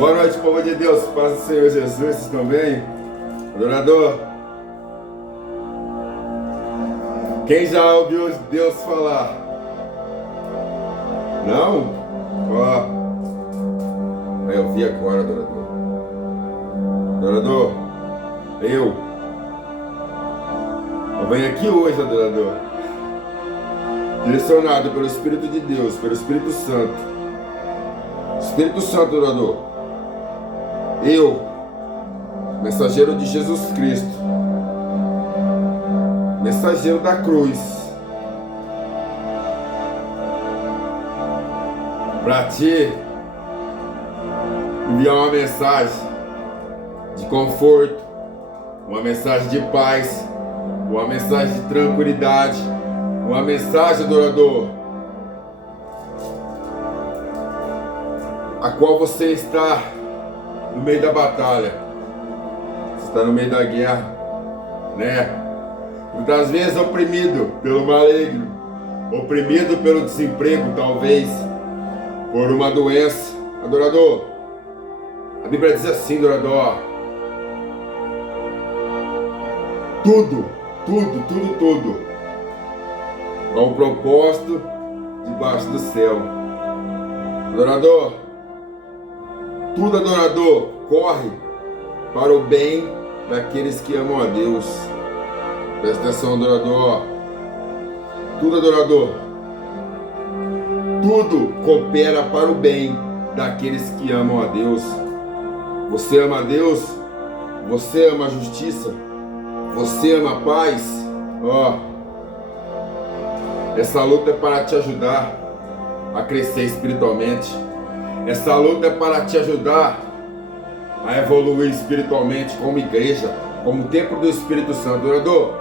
Boa noite, povo de Deus, paz do Senhor Jesus, vocês estão bem? Adorador, quem já ouviu Deus falar? Não? Ó, eu vi agora, adorador. Adorador, eu venho aqui hoje, adorador, direcionado pelo Espírito de Deus, pelo Espírito Santo. Espírito Santo, adorador. Eu, mensageiro de Jesus Cristo, mensageiro da cruz, para te enviar uma mensagem de conforto, uma mensagem de paz, uma mensagem de tranquilidade, uma mensagem, adorador, a qual você está no meio da batalha, você está no meio da guerra, né? Muitas vezes oprimido pelo maligno, oprimido pelo desemprego, talvez por uma doença. Adorador, a Bíblia diz assim, adorador: tudo há um propósito debaixo do céu. Adorador, tudo, adorador, corre para o bem daqueles que amam a Deus. Presta atenção, adorador. Tudo, adorador, tudo coopera para o bem daqueles que amam a Deus. Você ama a Deus? Você ama a justiça? Você ama a paz? Ó, essa luta é para te ajudar a crescer espiritualmente. Essa luta é para te ajudar a evoluir espiritualmente como igreja, como templo do Espírito Santo. Adorador,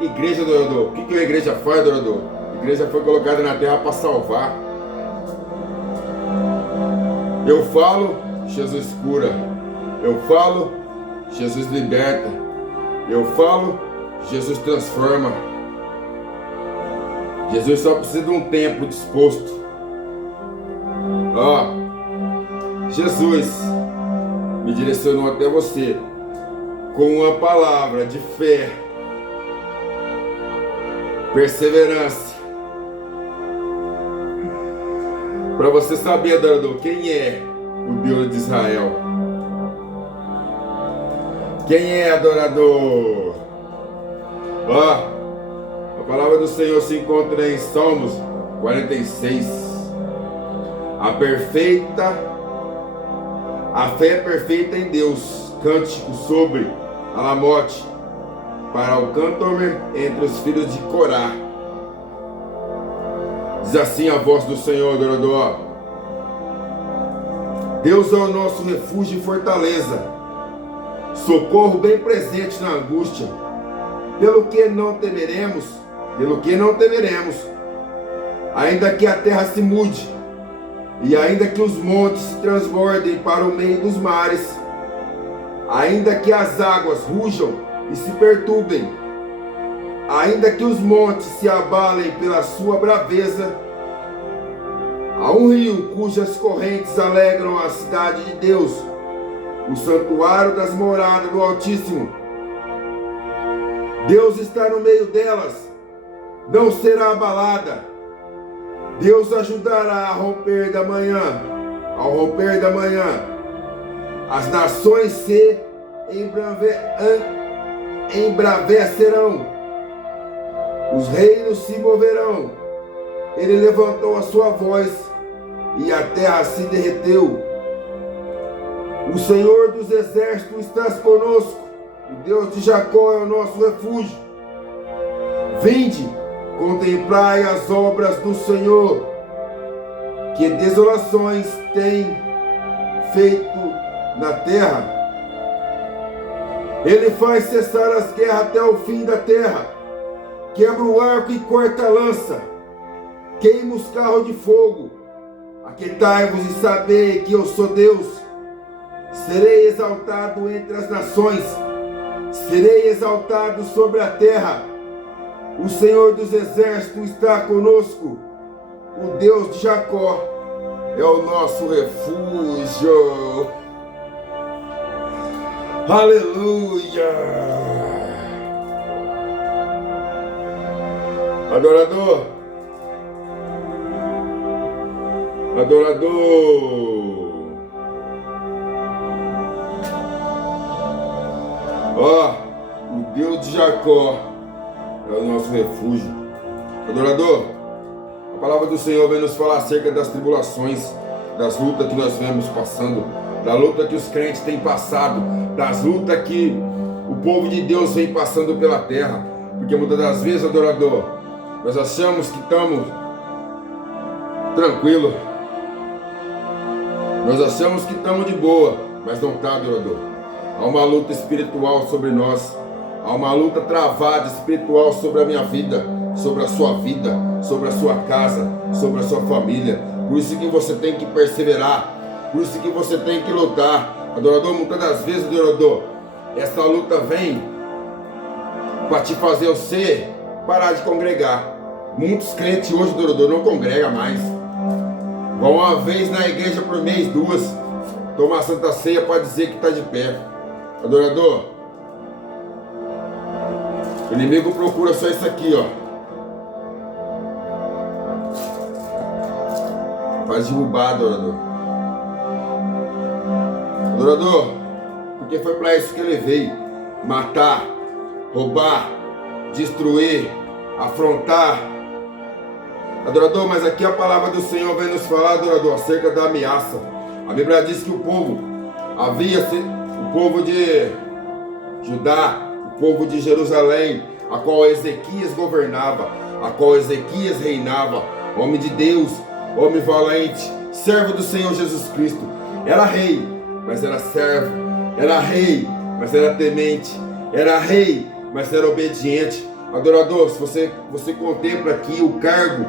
igreja, adorador, o que a igreja faz, adorador? A igreja foi colocada na terra para salvar. Eu falo, Jesus cura. Eu falo, Jesus liberta. Eu falo, Jesus transforma. Jesus só precisa de um tempo disposto. Ó, Jesus me direcionou até você com uma palavra de fé, perseverança, para você saber, adorador, quem é o Deus de Israel. Quem é, adorador? Ó, a palavra do Senhor se encontra em Salmos 46. A fé é perfeita em Deus. Cântico sobre Alamote para o cântor entre os filhos de Corá. Diz assim a voz do Senhor, adorador: Deus é o nosso refúgio e fortaleza, socorro bem presente na angústia. Pelo que não temeremos, ainda que a terra se mude, e ainda que os montes se transbordem para o meio dos mares, ainda que as águas rujam e se perturbem, ainda que os montes se abalem pela sua braveza, há um rio cujas correntes alegram a cidade de Deus, o santuário das moradas do Altíssimo. Deus está no meio delas, não será abalada. Deus ajudará ao romper da manhã. As nações se embravecerão, os reinos se moverão. Ele levantou a sua voz e a terra se derreteu. O Senhor dos exércitos está conosco, o Deus de Jacó é o nosso refúgio. Vinde, contemplai as obras do Senhor, que desolações tem feito na terra. Ele faz cessar as guerras até o fim da terra, quebra o arco e corta a lança, queima os carros de fogo. Aquietai-vos e sabei que eu sou Deus. Serei exaltado entre as nações, serei exaltado sobre a terra. O Senhor dos exércitos está conosco, o Deus de Jacó é o nosso refúgio. Aleluia! Adorador! Adorador! Ó, o Deus de Jacó é o nosso refúgio. Adorador, a palavra do Senhor vem nos falar acerca das tribulações, das lutas que nós vemos passando, da luta que os crentes têm passado, das lutas que o povo de Deus vem passando pela terra. Porque muitas das vezes, adorador, nós achamos que estamos tranquilos, nós achamos que estamos de boa, mas não está, adorador. Há uma luta espiritual sobre nós, há uma luta travada espiritual sobre a minha vida, sobre a sua vida, sobre a sua casa, sobre a sua família. Por isso que você tem que perseverar, por isso que você tem que lutar. Adorador, muitas das vezes, adorador, essa luta vem para te fazer você parar de congregar. Muitos crentes hoje, adorador, não congregam mais. Vão uma vez na igreja por mês, duas, tomar Santa Ceia para dizer que está de pé. Adorador, o inimigo procura só isso aqui, ó, para derrubar, adorador. Adorador, porque foi para isso que ele veio: matar, roubar, destruir, afrontar. Adorador, mas aqui a palavra do Senhor vem nos falar, adorador, acerca da ameaça. A Bíblia diz que o povo o povo de Judá, o povo de Jerusalém, a qual Ezequias governava, a qual Ezequias reinava, homem de Deus, homem valente, servo do Senhor Jesus Cristo. Era rei, mas era servo. Era rei, mas era temente. Era rei, mas era obediente. Adorador, se você contempla que o cargo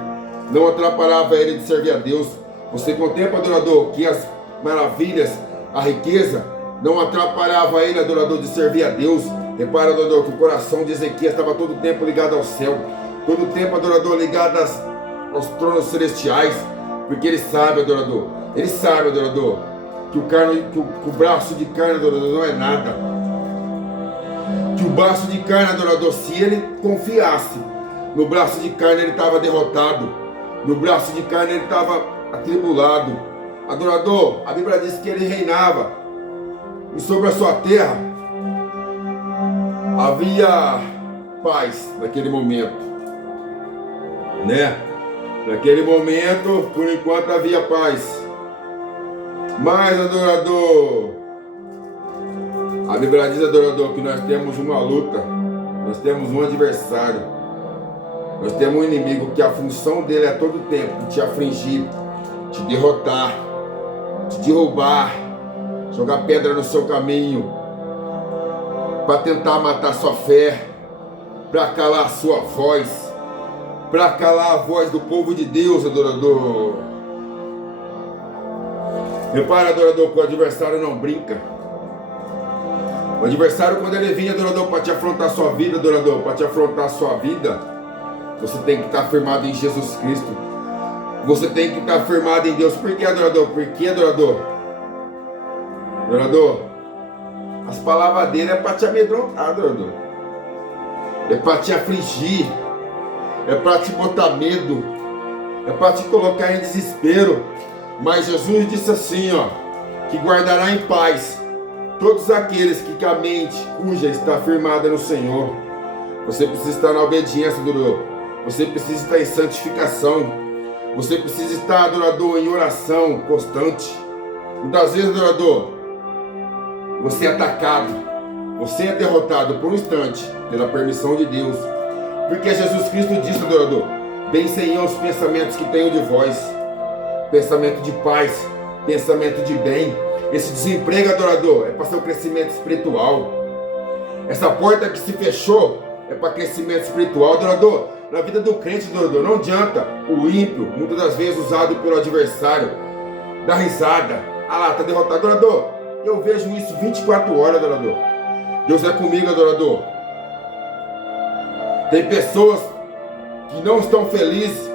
não atrapalhava ele de servir a Deus. Você contempla, adorador, que as maravilhas, a riqueza, não atrapalhava ele, adorador, de servir a Deus. Repara, adorador, que o coração de Ezequias estava todo o tempo ligado ao céu, todo o tempo, adorador, ligado aos tronos celestiais, porque ele sabe, adorador, que o braço de carne, adorador, não é nada. Que o braço de carne, adorador, se ele confiasse no braço de carne, ele estava derrotado. No braço de carne ele estava atribulado. Adorador, a Bíblia diz que ele reinava, e sobre a sua terra havia paz naquele momento, né? Naquele momento, por enquanto, havia paz. Mas, adorador, a Bíblia diz, adorador, que nós temos uma luta, nós temos um adversário, nós temos um inimigo que a função dele é todo o tempo te afligir, te derrotar, te derrubar, jogar pedra no seu caminho, para tentar matar sua fé, para calar a sua voz, para calar a voz do povo de Deus, adorador. Repara, adorador, que o adversário não brinca. O adversário, quando ele vem, adorador, para te afrontar a sua vida, adorador, para te afrontar a sua vida, você tem que estar firmado em Jesus Cristo. Você tem que estar firmado em Deus. Por que, adorador? Porque, adorador, as palavras dele é para te amedrontar, adorador. É para te afligir. É para te botar medo. É para te colocar em desespero. Mas Jesus disse assim, ó, que guardará em paz todos aqueles que a mente cuja está firmada no Senhor. Você precisa estar na obediência, adorador. Você precisa estar em santificação. Você precisa estar, adorador, em oração constante. Muitas vezes, adorador, você é atacado, você é derrotado por um instante, pela permissão de Deus. Porque Jesus Cristo disse, adorador, bem Senhor, os pensamentos que tenho de vós, pensamento de paz, pensamento de bem. Esse desemprego, adorador, é para seu crescimento espiritual. Essa porta que se fechou é para crescimento espiritual, adorador. Na vida do crente, adorador, não adianta o ímpio, muitas das vezes usado pelo adversário, dar risada. Ah lá, está derrotado, adorador. Eu vejo isso 24 horas, adorador. Deus é comigo, adorador. Tem pessoas que não estão felizes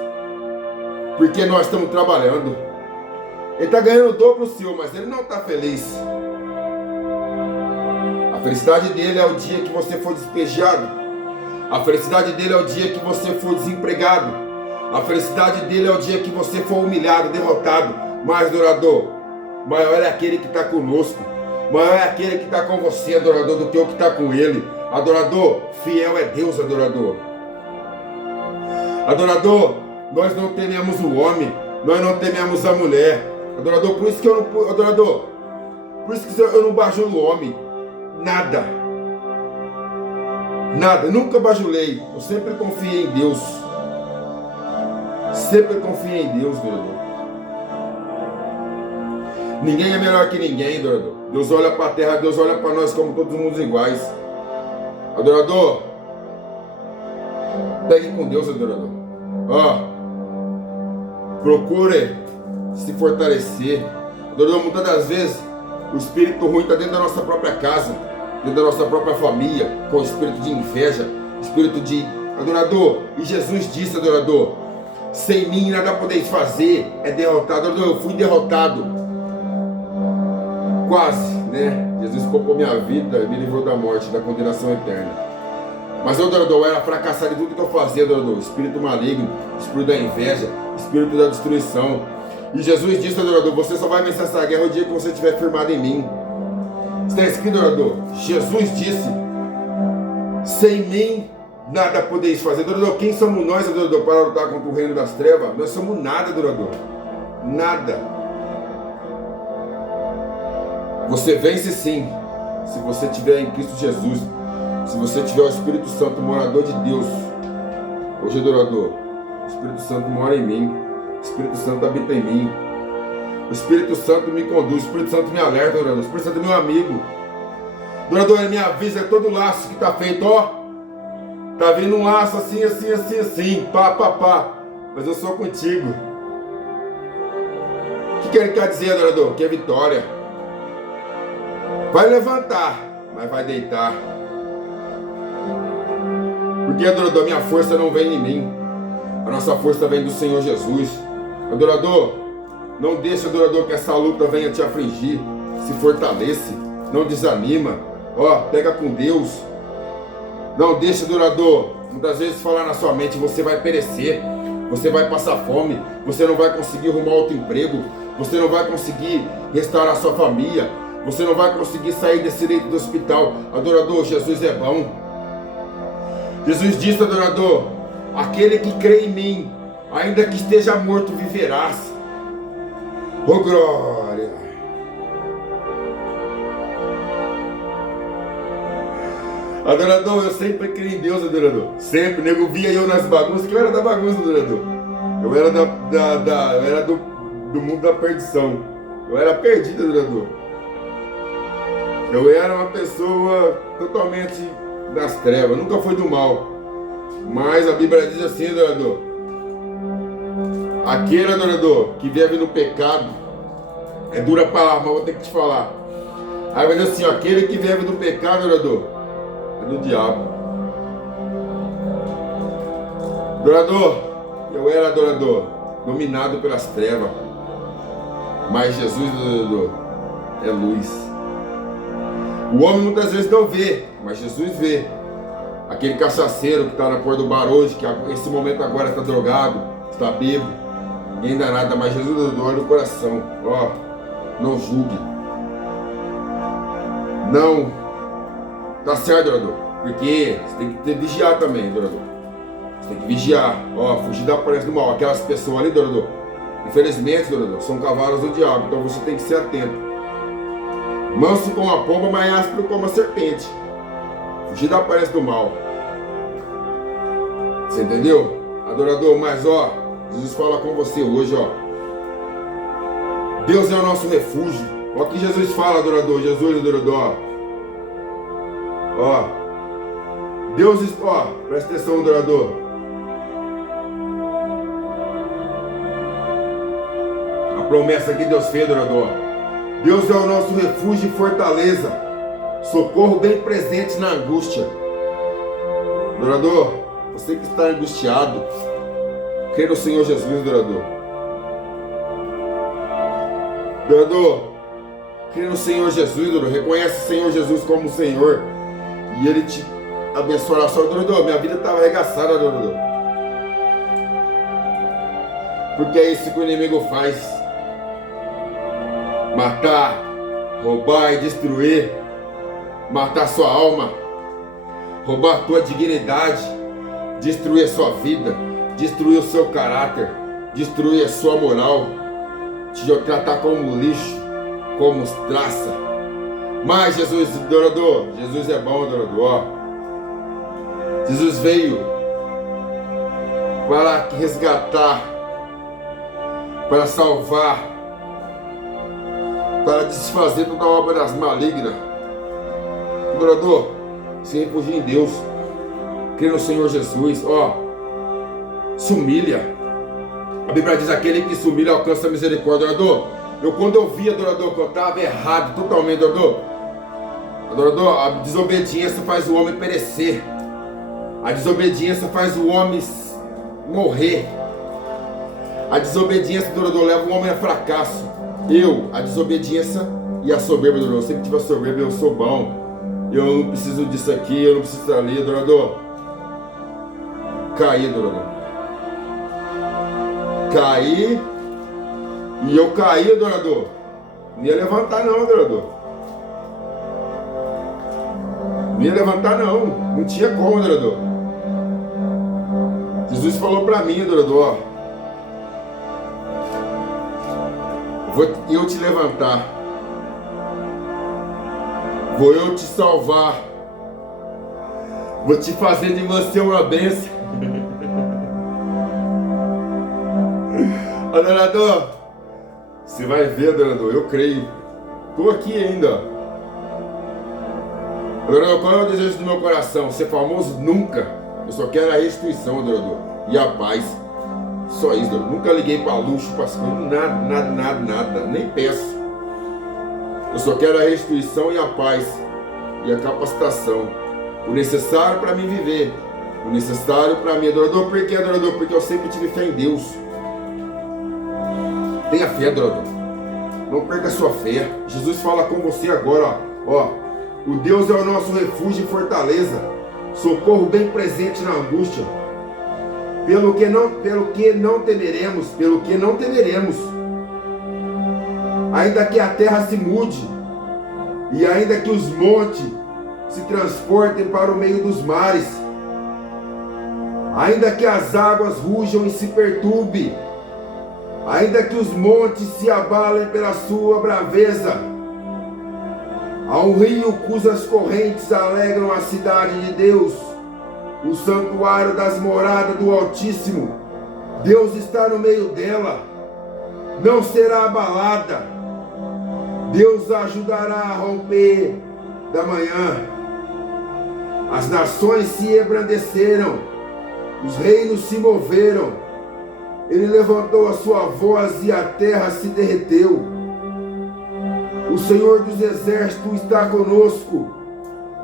porque nós estamos trabalhando. Ele está ganhando o dobro seu, mas ele não está feliz. A felicidade dele é o dia que você for despejado. A felicidade dele é o dia que você for desempregado. A felicidade dele é o dia que você for humilhado, derrotado. Mas, adorador, maior é aquele que está conosco. Maior é aquele que está com você, adorador, do que o que está com ele. Adorador, fiel é Deus, adorador. Adorador, nós não tememos o homem, nós não tememos a mulher. Adorador, por isso que eu não, adorador, por isso que eu não bajulo o homem. Nada. Nada, nunca bajulei. Eu sempre confiei em Deus. Sempre confiei em Deus, adorador. Ninguém é melhor que ninguém, adorador. Deus olha para a terra, Deus olha para nós como todos mundo iguais. Adorador, pegue com Deus, adorador. Procure se fortalecer. Adorador, muitas das vezes o espírito ruim está dentro da nossa própria casa, dentro da nossa própria família, com o espírito de inveja, espírito de... Adorador, e Jesus disse, adorador, sem mim nada podeis fazer, é derrotado. Adorador, eu fui derrotado. Quase, né? Jesus poupou minha vida e me livrou da morte, da condenação eterna. Mas, adorador, eu era fracassado em tudo que eu fazia, adorador. Espírito maligno, espírito da inveja, espírito da destruição. E Jesus disse, adorador, você só vai vencer essa guerra o dia que você estiver firmado em mim. Está escrito, adorador, Jesus disse, sem mim nada podeis fazer. Adorador, quem somos nós, adorador, para lutar contra o reino das trevas? Nós somos nada, adorador. Nada. Você vence sim, se você estiver em Cristo Jesus. Se você tiver o Espírito Santo, morador de Deus. Hoje, adorador, o Espírito Santo mora em mim. O Espírito Santo habita em mim. O Espírito Santo me conduz. O Espírito Santo me alerta, adorador. O Espírito Santo é meu amigo. Adorador, ele me avisa, é todo laço que está feito, ó. Tá vindo um laço assim, assim, assim, assim. Pá, pá, pá. Mas eu sou contigo. O que ele quer dizer, adorador? Que é vitória. Vai levantar, mas vai deitar. Porque, adorador, minha força não vem em mim. A nossa força vem do Senhor Jesus. Adorador, não deixa, adorador, que essa luta venha te afligir. Se fortalece, não desanima. Pega com Deus. Não deixa, adorador, muitas vezes falar na sua mente, você vai perecer, você vai passar fome, você não vai conseguir arrumar outro emprego, você não vai conseguir restaurar a sua família, você não vai conseguir sair desse leito do hospital. Adorador, Jesus é bom. Jesus disse, adorador, aquele que crê em mim, ainda que esteja morto, viverás. Oh, glória! Adorador, eu sempre criei em Deus, adorador. Sempre, nego via eu nas bagunças, que eu era da bagunça, adorador. Eu era eu era do mundo da perdição. Eu era perdido, adorador. Eu era uma pessoa totalmente das trevas, nunca foi do mal. Mas a Bíblia diz assim, adorador, aquele, adorador, que vive no pecado, é dura a palavra, mas vou ter que te falar. Aí vai dizer assim, aquele que vive no pecado, adorador, é do diabo. Adorador, eu era, adorador, dominado pelas trevas. Mas Jesus, adorador, é luz. O homem muitas vezes não vê, mas Jesus vê. Aquele cachaceiro que está na porta do bar hoje, que nesse momento agora está drogado, está bêbado, ninguém dá nada, mas Jesus olha no coração. Não julgue. Não. Tá certo, adorador? Porque você tem que vigiar também, adorador. Você tem que vigiar. Fugir da aparência do mal. Aquelas pessoas ali, adorador, infelizmente, adorador, são cavalos do diabo. Então você tem que ser atento. Manso como a pomba, mas áspero como a serpente. Fugir da aparência do mal. Você entendeu? Adorador, mas Jesus fala com você hoje, Deus é o nosso refúgio. Olha o que Jesus fala, adorador. Jesus, adorador, Deus, presta atenção, adorador. A promessa que Deus fez, adorador. Deus é o nosso refúgio e fortaleza, socorro bem presente na angústia. Adorador, você que está angustiado, crê no Senhor Jesus, adorador. Adorador, Crê no Senhor Jesus, adorador. Reconhece o Senhor Jesus como o Senhor. E Ele te abençoará. Só, adorador, minha vida estava arregaçada, adorador. Porque é isso que o inimigo faz. Matar, roubar e destruir. Matar sua alma. Roubar a tua dignidade. Destruir a sua vida. Destruir o seu caráter. Destruir a sua moral. Te tratar como lixo. Como traça. Mas Jesus, adorador, Jesus é bom, adorador. Jesus veio para resgatar, para salvar, para desfazer toda a obra das malignas. Adorador, se refugie em Deus, crê no Senhor Jesus, se humilha. A Bíblia diz: aquele que se humilha alcança a misericórdia. Adorador, quando eu vi, adorador, que eu estava errado totalmente, adorador, a desobediência faz o homem perecer. A desobediência faz o homem morrer. A desobediência, adorador, leva o homem a fracasso. A desobediência e a soberba, adorador. Eu sempre tive a soberba, eu sou bom. Eu não preciso disso aqui, eu não preciso dali, adorador. Caí, adorador. Caí. E eu caí, adorador. Não ia levantar não, adorador. Não ia levantar não. Não tinha como, adorador. Jesus falou para mim, adorador, vou eu te levantar. Vou eu te salvar. Vou te fazer de você uma bênção. Adorador, você vai ver, adorador, eu creio. Estou aqui ainda. Adorador, qual é o desejo do meu coração? Ser famoso? Nunca. Eu só quero a restituição, adorador. E a paz. Só isso, adorador. Nunca liguei para luxo, para as coisas. Nada. Nem peço. Eu só quero a restituição e a paz. E a capacitação. O necessário para mim viver. O necessário para mim, adorador. Por quê, adorador? Porque eu sempre tive fé em Deus. Tenha fé, adorador. Não perca a sua fé. Jesus fala com você agora, o Deus é o nosso refúgio e fortaleza, socorro bem presente na angústia. Pelo que não temeremos. Ainda que a terra se mude, e ainda que os montes se transportem para o meio dos mares, ainda que as águas rujam e se perturbem, ainda que os montes se abalem pela sua braveza, há um rio cujas correntes alegram a cidade de Deus, o santuário das moradas do Altíssimo. Deus está no meio dela, não será abalada. Deus a ajudará a romper da manhã. As nações se embrandeceram, os reinos se moveram. Ele levantou a sua voz e a terra se derreteu. O Senhor dos exércitos está conosco.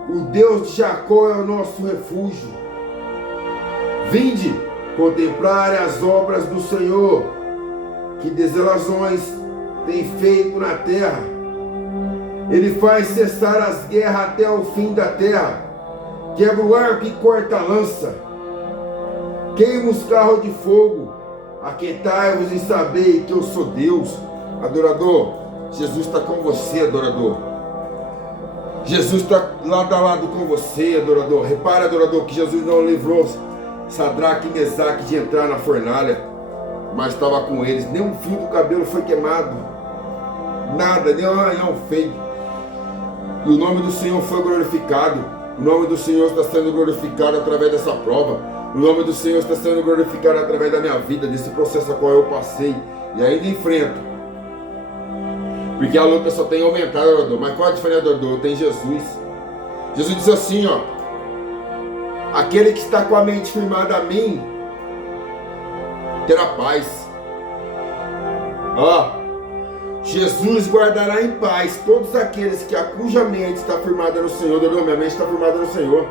O Deus de Jacó é o nosso refúgio. Vinde, contemplai as obras do Senhor, que desolações tem feito na terra. Ele faz cessar as guerras até o fim da terra. Quebra o arco e corta a lança. Queima os carros de fogo. Aquietai-vos e sabei que eu sou Deus. Adorador, Jesus está com você, adorador. Jesus está lado a lado com você, adorador. Repara, adorador, que Jesus não livrou Sadraque e Mesaque de entrar na fornalha, mas estava com eles. Nem um fio do cabelo foi queimado. Nada, nem um arranhão feio. E o nome do Senhor foi glorificado. O nome do Senhor está sendo glorificado através dessa prova. O nome do Senhor está sendo glorificado através da minha vida, desse processo a qual eu passei e ainda enfrento. Porque a luta só tem aumentado, adorador. Mas qual a diferença, adorador? Tem Jesus. Jesus diz assim, aquele que está com a mente firmada a mim, terá paz. Jesus guardará em paz todos aqueles cuja mente está firmada no Senhor. Adorador, minha mente está firmada no Senhor.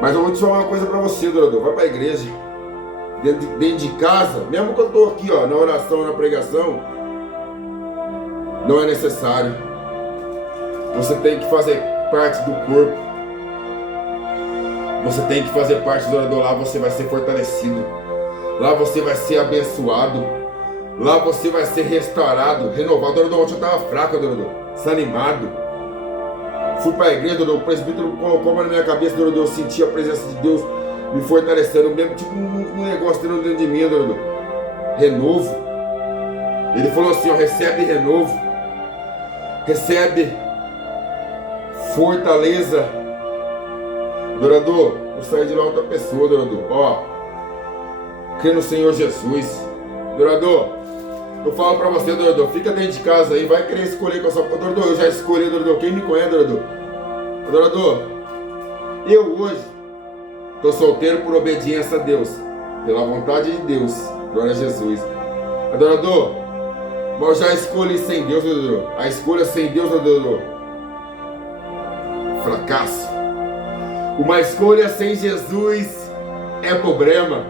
Mas eu vou te falar uma coisa para você, adorador. Vai para a igreja, dentro de casa, mesmo que eu estou aqui, na oração, na pregação, Não é necessário. Você tem que fazer parte do corpo. Você tem que fazer parte do adorador. Lá você vai ser fortalecido. Lá você vai ser abençoado. Lá você vai ser restaurado, renovado. Adorador, ontem eu estava fraco, adorador, desanimado. Fui para a igreja, adorador, o presbítero colocou na minha cabeça, adorador, eu senti a presença de Deus me fortalecendo, mesmo tipo um negócio dentro de mim, adorador. Renovo. Ele falou assim, ó, recebe renovo. Recebe fortaleza. Adorador, eu saí de lá outra pessoa, adorador. Ó, crê no Senhor Jesus. Adorador, eu falo pra você, adorador, fica dentro de casa aí, vai querer escolher com a sua... Adorador, eu já escolhi, adorador, quem me conhece, adorador? Adorador, eu hoje estou solteiro por obediência a Deus, pela vontade de Deus, glória a Jesus. Adorador, mas eu já escolhi sem Deus, adorador. A escolha sem Deus, adorador, fracasso. Uma escolha sem Jesus é problema.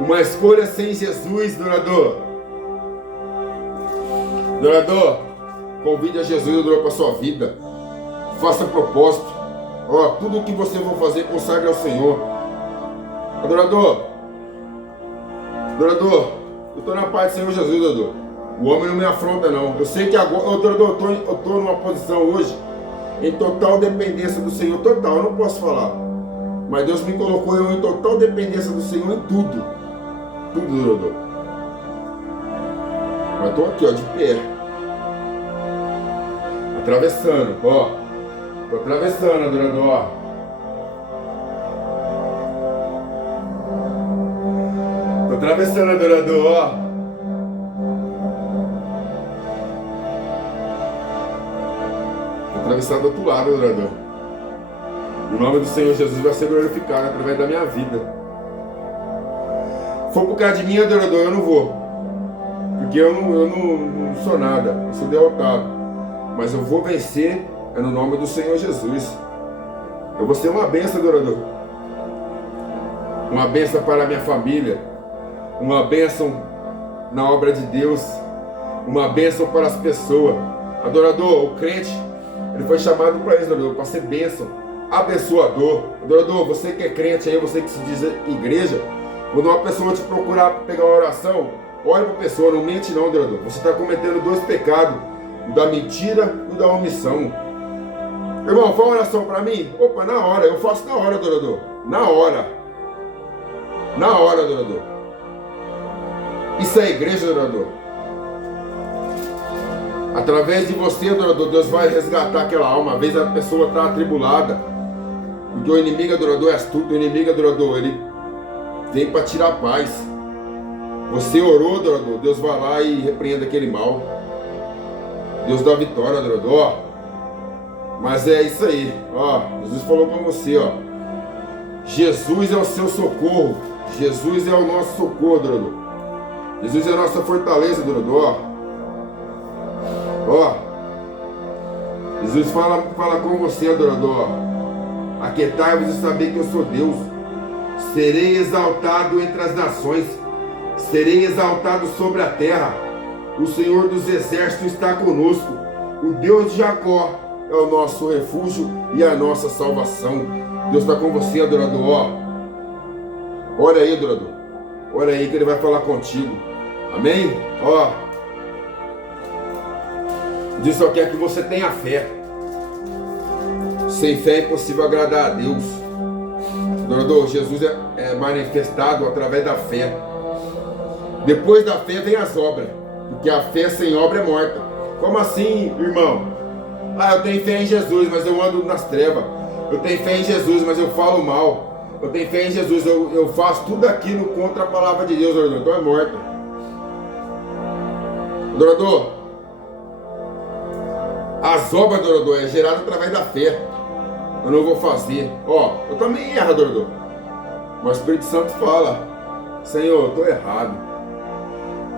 Uma escolha sem Jesus, adorador. Adorador, convide a Jesus, adorador, para a sua vida. Faça propósito. Ó, tudo o que você for fazer, consagre ao Senhor. Adorador, adorador, eu estou na paz do Senhor Jesus, adorador. O homem não me afronta, não. Eu sei que agora, adorador, eu estou numa posição hoje em total dependência do Senhor. Total, eu não posso falar. Mas Deus me colocou eu em total dependência do Senhor em tudo. Tudo, adorador. Mas estou aqui, ó, de pé. Atravessando, ó. Estou atravessando, adorador, ó. Estou atravessando, adorador, ó. Atravessar do outro lado, adorador. O nome do Senhor Jesus vai ser glorificado através da minha vida. Se for por causa de mim, adorador, eu não vou. Porque eu não sou nada. Eu sou derrotado. Mas eu vou vencer no nome do Senhor Jesus. Eu vou ser uma bênção, adorador. Uma bênção para a minha família. Uma bênção na obra de Deus. Uma bênção para as pessoas. Adorador, o crente, ele foi chamado para isso, adorador, para ser bênção, abençoador. Adorador, você que é crente aí, você que se diz igreja, quando uma pessoa te procurar para pegar uma oração, olha para a pessoa, não mente não, adorador. Você está cometendo 2 pecados, o da mentira e o da omissão. Irmão, faz uma oração para mim? Opa, na hora, eu faço na hora, adorador. Na hora. Na hora, adorador. Isso é igreja, adorador. Através de você, adorador, Deus vai resgatar aquela alma. Às vezes a pessoa está atribulada. Porque o inimigo, adorador, é astuto. O inimigo, adorador, ele vem para tirar a paz. Você orou, adorador, Deus vai lá e repreenda aquele mal. Deus dá vitória, adorador. Ó, mas é isso aí. Ó, Jesus falou com você, ó. Jesus é o seu socorro. Jesus é o nosso socorro, adorador. Jesus é a nossa fortaleza, adorador. Ó. Ó, Jesus fala com você, adorador. Aquietai-vos e saber que eu sou Deus. Serei exaltado entre as nações. Serei exaltado sobre a terra. O Senhor dos exércitos está conosco. O Deus de Jacó é o nosso refúgio e a nossa salvação. Deus está com você, adorador. Ó, olha aí, adorador. Olha aí que Ele vai falar contigo. Amém? Ó, Deus só quer que você tenha fé. Sem fé é impossível agradar a Deus. Adorador, Jesus é manifestado através da fé. Depois da fé vem as obras. Porque a fé sem obra é morta. Como assim, irmão? Ah, eu tenho fé em Jesus, mas eu ando nas trevas. Eu tenho fé em Jesus, mas eu falo mal. Eu tenho fé em Jesus, eu faço tudo aquilo contra a palavra de Deus, adorador. Então é morta. Adorador, as obras, adorador, é gerada através da fé. Eu não vou fazer. Ó, eu também erro, adorador. Mas o Espírito Santo fala: Senhor, eu estou errado.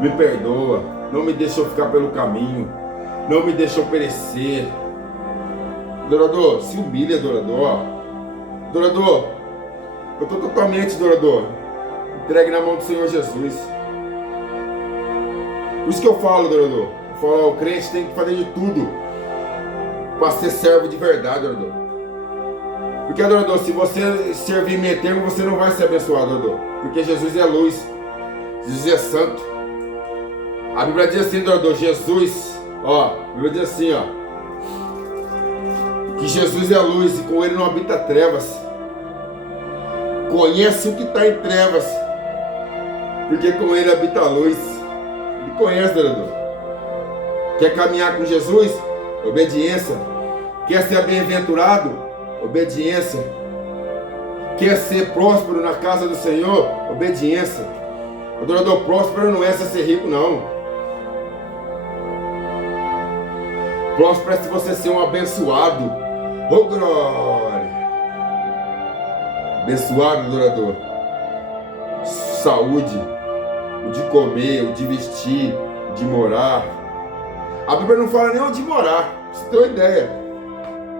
Me perdoa. Não me deixa eu ficar pelo caminho. Não me deixa eu perecer. Adorador, se humilha, adorador. Adorador, eu estou totalmente, adorador, entregue na mão do Senhor Jesus. Por isso que eu falo, adorador, Falou, o crente tem que fazer de tudo para ser servo de verdade, adorador. Porque, adorador, se você servir meio termo, você não vai ser abençoado, adorador. Porque Jesus é luz, Jesus é santo. A Bíblia diz assim, adorador, Jesus, ó, a Bíblia diz assim, ó, que Jesus é luz e com ele não habita trevas. Conhece o que está em trevas, porque com ele habita a luz. Ele conhece, adorador. Quer caminhar com Jesus? Obediência. Quer ser bem-aventurado? Obediência. Quer ser próspero na casa do Senhor? Obediência. Adorador, próspero não é ser rico, não. Próspero é se você ser um abençoado. Oh, glória! Abençoado, adorador. Saúde, o de comer, o de vestir, o de morar. A Bíblia não fala nem onde morar, pra você ter uma ideia.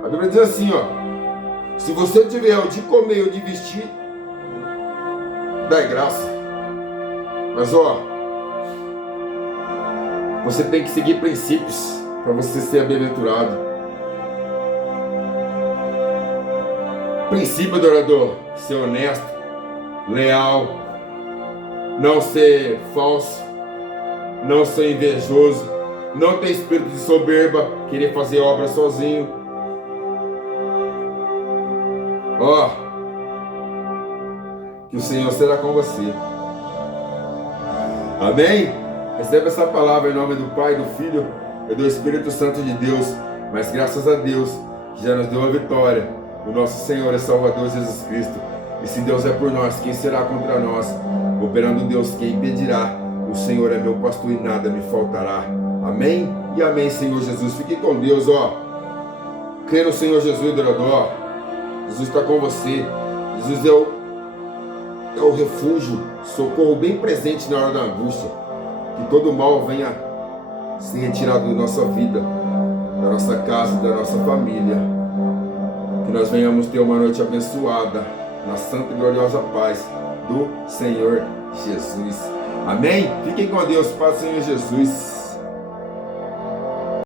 A Bíblia diz assim, ó: se você tiver o de comer e o de vestir, dá graça. Mas ó, você tem que seguir princípios para você ser bem-aventurado. Princípio, adorador: ser honesto, leal, não ser falso, não ser invejoso, não ter espírito de soberba, querer fazer obra sozinho. Ó, que o Senhor será com você. Amém? Recebe essa palavra em nome do Pai, do Filho e do Espírito Santo de Deus. Mas graças a Deus que já nos deu a vitória, o nosso Senhor e Salvador Jesus Cristo. E se Deus é por nós, quem será contra nós? Operando Deus, quem impedirá? O Senhor é meu pastor e nada me faltará. Amém? E amém, Senhor Jesus. Fique com Deus, ó. Crê no Senhor Jesus, adorador. Jesus está com você. Jesus é o refúgio, socorro bem presente na hora da angústia. Que todo mal venha ser retirado da nossa vida, da nossa casa, da nossa família. Que nós venhamos ter uma noite abençoada, na santa e gloriosa paz do Senhor Jesus. Amém? Fiquem com Deus, paz do Senhor Jesus.